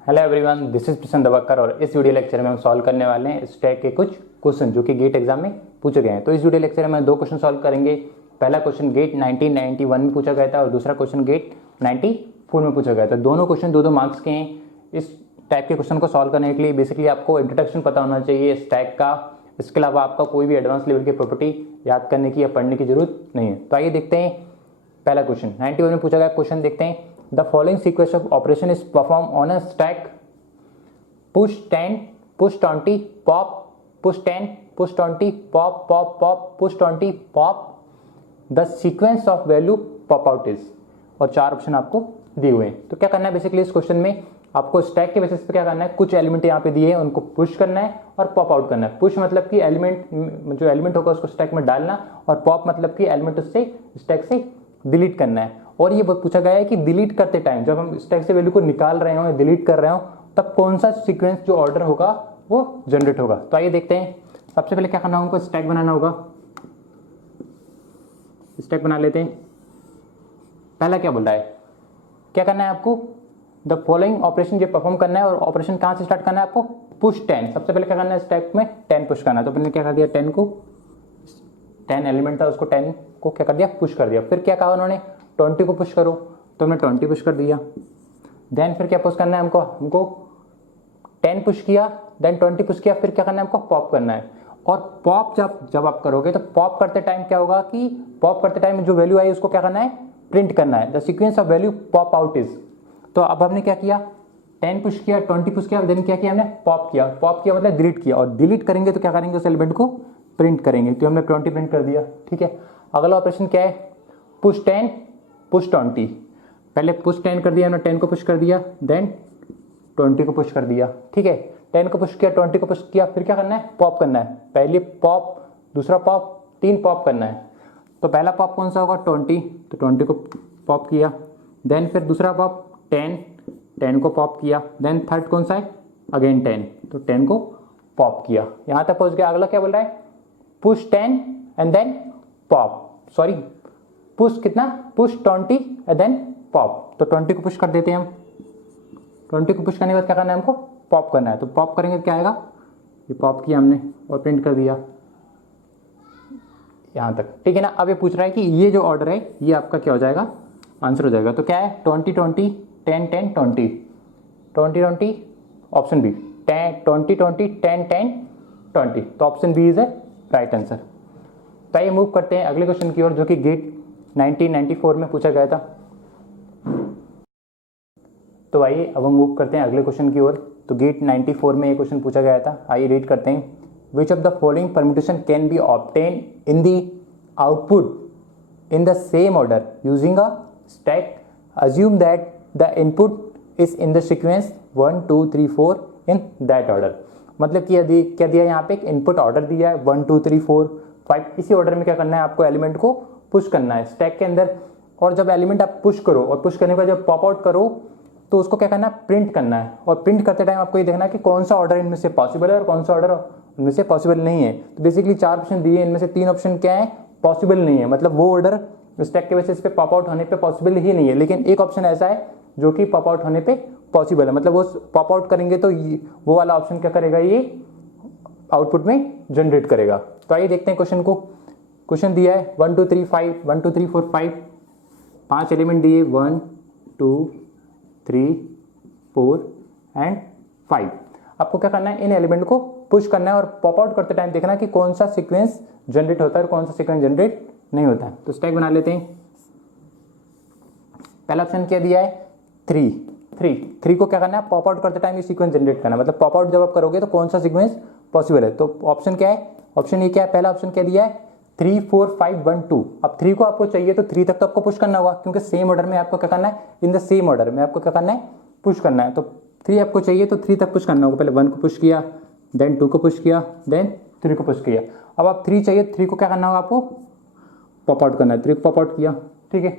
Hello everyone, this is प्रसन्न दवाकर और इस वीडियो लेक्चर में हम सॉल्व करने वाले हैं स्टैक के कुछ क्वेश्चन जो कि गेट एग्जाम में पूछे गए हैं। तो इस वीडियो लेक्चर में दो क्वेश्चन सॉल्व करेंगे। पहला क्वेश्चन गेट 1991 में पूछा गया था और दूसरा क्वेश्चन गेट 94 में पूछा गया था। दोनों क्वेश्चन दो मार्क्स के हैं। इस टाइप के क्वेश्चन को सॉल्व करने के लिए बेसिकली आपको इंट्रोडक्शन पता होना चाहिए स्टैक का। इसके अलावा आपका कोई भी एडवांस लेवल की प्रॉपर्टी याद करने की या पढ़ने की जरूरत नहीं है। तो आइए देखते हैं पहला क्वेश्चन 91 में पूछा गया क्वेश्चन। देखते हैं the following sequence of operation is perform on a stack push 10 push 20 pop push 10 push 20 pop pop pop push 20 pop the sequence of value pop out is। और चार ऑप्शन आपको दिए हुए हैं। तो क्या करना है बेसिकली इस क्वेश्चन में आपको स्टैक के बेसिस पे क्या करना है, कुछ एलिमेंट यहाँ पे दिए हैं उनको पुश करना है और पॉप आउट करना है। पुश मतलब कि एलिमेंट जो एलिमेंट होगा उसको स्टैक में डालना और पॉप मतलब कि एलिमेंट उससे स्टैक से डिलीट करना है। और ये पूछा गया है कि डिलीट करते टाइम जब हम स्टैक से वैल्यू को निकाल रहे हो या डिलीट कर रहे हो तब कौन सा सीक्वेंस जो ऑर्डर होगा वो जनरेट होगा। तो आइए देखते हैं। सबसे पहले क्या करना होगा, उनको स्टैक बनाना होगा। स्टैक बना लेते हैं। पहला क्या बोल रहा है, क्या करना है आपको, द फॉलोइंग ऑपरेशन ये परफॉर्म करना है और ऑपरेशन कहां से स्टार्ट करना है आपको, पुश 10। सबसे पहले क्या करना है, स्टैक में 10 पुश करना है। तो मैंने क्या कर दिया, 10 को 10 एलिमेंट था उसको 10 को क्या कर दिया, पुश कर दिया। फिर क्या कहा उन्होंने, 20 को पुश करो, तो हमने 20 पुश कर दिया। देन फिर क्या पुश करना है हमको 10 पुश किया, देन 20 पुश किया। फिर क्या करना है हमको, पॉप करना है। और पॉप जब आप करोगे तो पॉप करते टाइम क्या होगा कि पॉप करते टाइम जो वैल्यू आई उसको क्या करना है, प्रिंट करना है। The sequence of value pop out is. तो अब हमने क्या किया, 10 पुश किया, 20 पुश किया, देन क्या किया हमने, पॉप किया। पॉप किया मतलब डिलीट किया, और डिलीट करेंगे तो क्या करेंगे, उस एलिमेंट को प्रिंट करेंगे। तो हमने 20 प्रिंट कर दिया। ठीक है, अगला ऑपरेशन क्या है, पुश 10 पुश 20। पहले पुश 10 कर दिया हमने, 10 को पुश कर दिया, देन 20 को पुश कर दिया। ठीक है, 10 को पुश किया, 20 को पुश किया। फिर क्या करना है, पॉप करना है। पहले पॉप, दूसरा पॉप, 3 पॉप करना है। तो पहला पॉप कौन सा होगा, 20। तो 20 को पॉप किया। देन फिर दूसरा पॉप 10 को पॉप किया। देन थर्ड कौन सा है, अगेन 10, तो 10 को पॉप किया। यहां तक पहुंच गया। अगला क्या बोल रहा है, push 10 and then pop, sorry push कितना, पुश 20 एंड देन पॉप। तो 20 को पुश कर देते हैं हम। 20 को पुश करने के बाद क्या करना है हमको, पॉप करना है। तो पॉप करेंगे तो क्या आएगा, ये पॉप किया हमने और प्रिंट कर दिया यहां तक। ठीक है ना। अब ये पूछ रहा है कि ये जो ऑर्डर है ये आपका क्या हो जाएगा, आंसर हो जाएगा। तो क्या है, 20 20 10 10 20 20 20, ऑप्शन बी 10 20 20 10 10 20। तो option B is a right answer. तो आइए मूव करते हैं अगले क्वेश्चन की ओर जो कि गेट 1994 में पूछा गया था। तो आइए अब हम मूव करते हैं अगले क्वेश्चन की ओर। तो गेट 94 में एक क्वेश्चन पूछा गया था। आइए रीड करते हैं। Which of the following permutation can be obtain in the output in the same order using a stack, assume that the input is in the sequence 1 2 3 4 in that order. मतलब कि यदि क्या दिया, यहाँ पे एक इनपुट ऑर्डर दिया है 1 2 3 4 5, इसी ऑर्डर में क्या करना है आपको, एलिमेंट को पुश करना है स्टैक के अंदर। और जब एलिमेंट आप पुश करो और पुश करने के बाद जब पॉप आउट करो तो उसको क्या करना है, प्रिंट करना है। और प्रिंट करते टाइम आपको ये देखना है कि कौन सा ऑर्डर इनमें से पॉसिबल है और कौन सा ऑर्डर इनमें से पॉसिबल नहीं है। तो बेसिकली 4 ऑप्शन दिए, इनमें से 3 ऑप्शन क्या है, पॉसिबल नहीं है। मतलब वो ऑर्डर स्टैक के बेसिस पे पॉप आउट होने पे पॉसिबल ही नहीं है। लेकिन एक ऑप्शन ऐसा है जो कि पॉप आउट होने पे पॉसिबल है। मतलब वो पॉप आउट करेंगे तो वो वाला ऑप्शन क्या करेगा, ये आउटपुट में जनरेट करेगा। तो आइए देखते हैं क्वेश्चन को। क्वेश्चन दिया है 1 2 3 5 1 2 3 4 5, 5 एलिमेंट दिए 1 2 3 4 एंड 5। आपको क्या करना है, इन एलिमेंट को पुश करना है और पॉप आउट करते टाइम देखना कि कौन सा सीक्वेंस जनरेट होता है और कौन सा सीक्वेंस जनरेट नहीं होता है। तो स्टैक बना लेते हैं। पहला ऑप्शन क्या दिया है, 3 को क्या करना है, पॉप आउट करते टाइम ये सीक्वेंस जनरेट करना है। मतलब पॉप आउट जब आप करोगे तो कौन सा सीक्वेंस पॉसिबल है। तो ऑप्शन क्या है, ऑप्शन ये क्या है, पहला ऑप्शन क्या दिया है, 3 4 5 1 2। अब 3 को आपको चाहिए तो 3 तक तो आपको पुश करना होगा, क्योंकि सेम ऑर्डर में आपको क्या करना है, इन द सेम ऑर्डर में आपको क्या करना है, पुश करना है। तो 3 आपको चाहिए तो 3 तक पुश करना होगा। पहले 1 को पुश किया, देन 2 को पुश किया, देन 3 को पुश किया। अब आप 3 चाहिए, 3 को क्या करना होगा, आपको पॉप आउट करना है। 3 को पॉप आउट किया। ठीक है,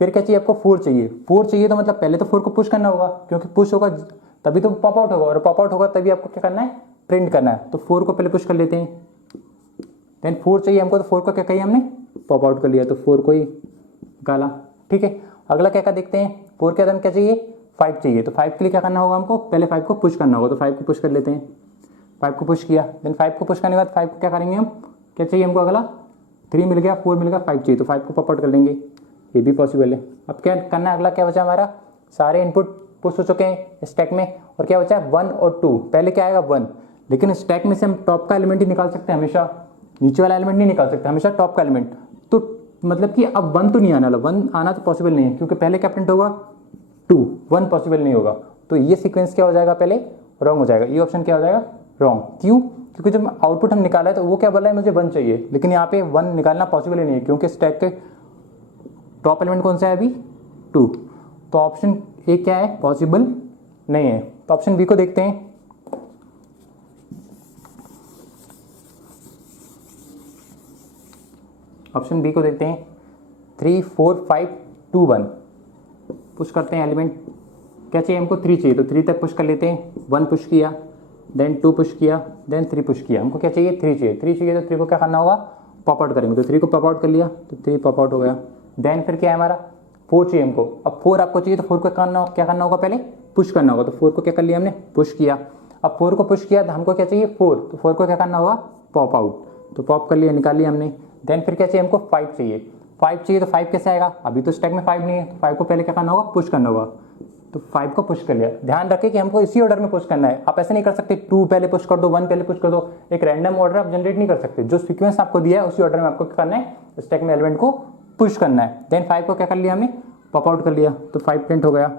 फिर क्या चाहिए आपको, 4 चाहिए। 4 चाहिए तो मतलब पहले तो 4 को पुश करना होगा, क्योंकि पुश होगा तभी तो पॉप आउट होगा, और पॉप आउट होगा तभी आपको क्या करना है, प्रिंट करना है। तो 4 को पहले पुश कर लेते हैं। देन 4 चाहिए हमको, तो 4 को क्या कहिए हमने, पॉप आउट कर लिया, तो 4 को ही निकाला। ठीक है, अगला क्या देखते हैं, 4 के बाद हम क्या चाहिए, 5 चाहिए, तो 5 के लिए क्या करना होगा हमको, पहले 5 को पुश करना होगा, तो 5 को पुश कर लेते हैं। 5 को पुश किया, देन 5 को पुश करने के बाद 5 को क्या करेंगे हम, क्या चाहिए हमको अगला, 3 मिल गया, 4 मिल गया, 5 चाहिए, तो 5 को पॉप आउट कर लेंगे, ये भी पॉसिबल है। अब क्या करना है, अगला क्या बचा हमारा, सारे इनपुट पुश हो चुके हैं स्टैक में, और क्या बचा है 1 और 2। पहले क्या आएगा 1, लेकिन स्टैक में से हम टॉप का एलिमेंट ही निकाल सकते हैं, हमेशा नीचे वाला एलिमेंट नहीं निकाल सकते, हमेशा टॉप का एलिमेंट। तो मतलब कि अब 1 तो नहीं आने वाला, 1 आना तो पॉसिबल नहीं है, क्योंकि पहले क्या प्रिंट होगा 2, 1 पॉसिबल नहीं होगा। तो ये सीक्वेंस क्या हो जाएगा, पहले रॉन्ग हो जाएगा, ये ऑप्शन क्या हो जाएगा रॉन्ग। क्यों, क्योंकि जब आउटपुट हम निकाला है तो वो क्या बोला है, मुझे 1 चाहिए, लेकिन यहाँ पे 1 निकालना पॉसिबल ही नहीं है, क्योंकि स्टैक के टॉप एलिमेंट कौन सा है अभी 2। तो ऑप्शन ए क्या है, पॉसिबल नहीं है। तो ऑप्शन बी को देखते हैं। ऑप्शन बी को देखते हैं, 3 4 5 2 1 पुश करते हैं एलिमेंट। क्या चाहिए हमको, 3 चाहिए, तो 3 तक पुश कर लेते हैं। 1 पुश किया, देन 2 पुश किया, देन 3 पुश किया। हमको क्या चाहिए, 3 चाहिए। 3 चाहिए तो 3 को क्या करना होगा, पॉप आउट करेंगे, तो 3 को पॉप आउट कर लिया, तो 3 पॉप आउट हो गया। देन फिर क्या है हमारा, 4 चाहिए हमको। अब 4 आपको चाहिए, तो 4 को क्या करना होगा, पहले पुश करना होगा। तो 4 को क्या कर लिया हमने, पुश किया। अब 4 को पुश किया, तो हमको क्या चाहिए 4, तो 4 को क्या करना होगा, पॉप आउट, तो पॉप कर लिया, निकाल लिया हमने। देन फिर क्या चाहिए हमको, 5 चाहिए। 5 चाहिए तो 5 कैसे आएगा, अभी तो स्टैक में 5 नहीं है, तो 5 को पहले क्या करना होगा, पुश करना होगा, तो 5 को पुश कर लिया। ध्यान रखें कि हमको इसी ऑर्डर में पुश करना है, आप ऐसे नहीं कर सकते 2 पहले पुश कर दो, 1 पहले पुश कर दो, एक रैंडम ऑर्डर आप जनरेट नहीं कर सकते। जो सीक्वेंस आपको दिया है उसी ऑर्डर में आपको क्या करना है, स्टैक में एलिमेंट को पुश करना है। देन 5 को क्या कर लिया हमने, पॉप आउट कर लिया, तो 5 प्रिंट हो गया।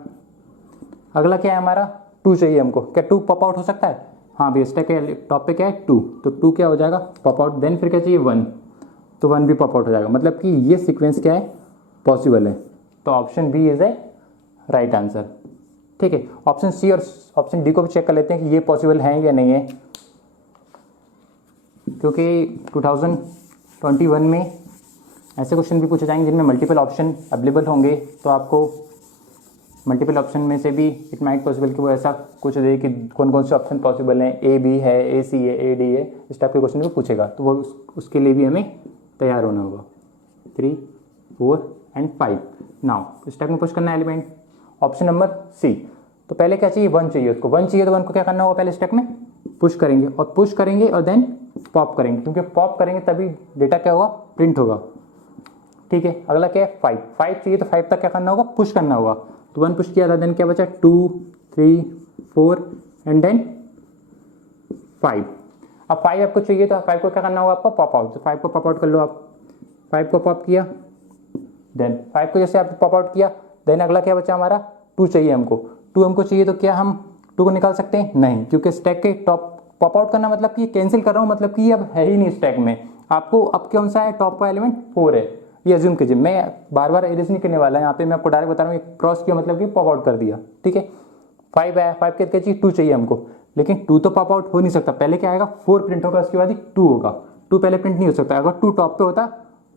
अगला क्या है हमारा, 2 चाहिए हमको। क्या 2 पॉप आउट हो सकता है, हाँ भैया, स्टैक के टॉप पे क्या है 2, तो 2 क्या हो जाएगा, पॉप आउट। देन फिर क्या चाहिए 1, तो 1 भी पॉप आउट हो जाएगा। मतलब कि ये सीक्वेंस क्या है, पॉसिबल है। तो option B is a right answer. ठीक है, ऑप्शन सी और ऑप्शन डी को भी चेक कर लेते हैं कि ये पॉसिबल है या नहीं है, क्योंकि 2021 में ऐसे क्वेश्चन भी पूछे जाएंगे जिनमें मल्टीपल ऑप्शन अवेलेबल होंगे। तो आपको मल्टीपल ऑप्शन में से भी इट माइट पॉसिबल कि वो ऐसा कुछ दे कि कौन कौन से ऑप्शन पॉसिबल हैं, ए बी है, ए सी है, ए डी है, इस टाइप के क्वेश्चन भी पूछेगा। तो वो उसके लिए भी हमें तैयार होना होगा। 3 4 एंड 5 नाउ स्टैक में पुश करना है एलिमेंट। ऑप्शन नंबर सी, तो पहले क्या चाहिए, 1 चाहिए उसको। 1 चाहिए तो 1 को क्या करना होगा, पहले स्टैक में पुश करेंगे, और पुश करेंगे और देन पॉप करेंगे, क्योंकि पॉप करेंगे तभी डेटा क्या होगा, प्रिंट होगा। ठीक है, अगला क्या है 5 चाहिए, तो 5 तक क्या करना होगा, पुश करना होगा। तो 1 पुश किया था, देन क्या बचा 2 3 4 एंड देन 5। अब 5 आपको चाहिए, तो 5 को क्या करना होगा आपको, पॉप आउट। तो 5 को पॉप आउट कर लो आप। 5 को पॉप किया, देन 5 को जैसे आप पॉप आउट किया, देन अगला क्या बचा हमारा, 2 चाहिए हमको। 2 हमको चाहिए, तो क्या हम 2 को निकाल सकते हैं, नहीं, क्योंकि स्टैक के टॉप पॉप आउट करना मतलब कि कैंसिल कर रहा हूँ, मतलब कि ये अब है ही नहीं स्टैक में। आपको अब कौन सा है, टॉप का एलिमेंट 4 है, ये अज्यूम कीजिए। मैं बार बार एरेज नहीं करने वाला है, यहाँ पे मैं आपको डायरेक्ट बता रहा हूँ, क्रॉस किया मतलब कि पॉप आउट कर दिया। ठीक है, 5 आया, 5 के क्या चाहिए, 2 चाहिए हमको, लेकिन 2 तो पॉप आउट हो नहीं सकता। पहले क्या आएगा, 4 प्रिंट होगा, उसके बाद ही 2 होगा। 2 पहले प्रिंट नहीं हो सकता, अगर 2 टॉप पे होता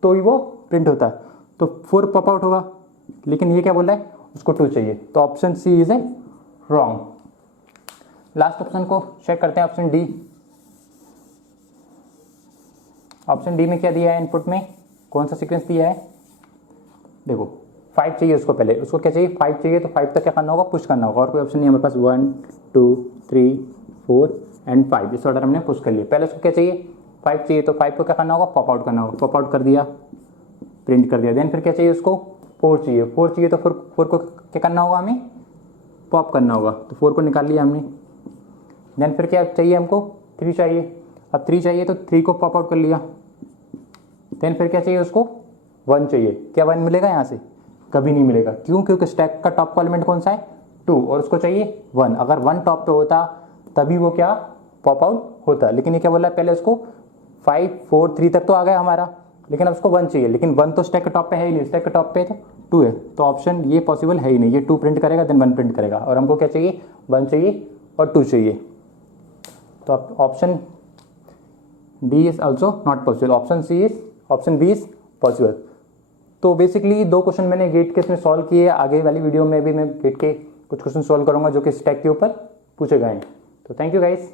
तो ही वो प्रिंट होता है। तो 4 पॉप आउट होगा, लेकिन ये क्या बोल रहा है, उसको 2 चाहिए। तो option C is a wrong. Last option को चेक करते हैं, ऑप्शन डी। ऑप्शन डी में क्या दिया है, इनपुट में कौन सा सीक्वेंस दिया है, देखो 5 चाहिए उसको, पहले उसको क्या चाहिए, 5 चाहिए, तो 5 तक क्या करना होगा, पुश करना होगा, और कोई ऑप्शन नहीं हमारे पास। 1 2 3 4 एंड 5 इस ऑर्डर हमने पुश कर लिया। पहले उसको क्या चाहिए, 5 चाहिए, तो 5 को क्या करना होगा, पॉप आउट करना होगा। पॉप आउट कर दिया, प्रिंट कर दिया। देन फिर क्या चाहिए उसको, 4 चाहिए। 4 चाहिए तो फिर 4 को क्या करना होगा, हमें पॉप करना होगा, तो 4 को निकाल लिया हमने। देन फिर क्या चाहिए हमको, 3 चाहिए। अब 3 चाहिए, तो 3 को पॉप आउट कर लिया। देन फिर क्या चाहिए उसको, 1 चाहिए। क्या 1 मिलेगा यहाँ से, कभी नहीं मिलेगा। क्यों, क्योंकि स्टैक का टॉप का एलिमेंट कौन सा है, 2, और उसको चाहिए 1। अगर 1 टॉप पे होता तभी वो क्या पॉप आउट होता, लेकिन ये क्या बोला है, पहले उसको 5 4 3 तक तो आ गया हमारा, लेकिन अब उसको 1 चाहिए, लेकिन 1 तो स्टैक के टॉप पे है ही नहीं, स्टैक के टॉप पे तो 2 है। तो ऑप्शन ये पॉसिबल है ही नहीं, ये 2 प्रिंट करेगा देन 1 प्रिंट करेगा, और हमको क्या चाहिए, 1 चाहिए और 2 चाहिए। तो option D is also not possible. Option B is possible. तो बेसिकली 2 क्वेश्चन मैंने गेट के इसमें सॉल्व किए। आगे वाली वीडियो में भी मैं गेट के कुछ क्वेश्चन सॉल्व करूंगा जो कि स्टैक के ऊपर पूछे गए हैं। तो थैंक यू गाइस।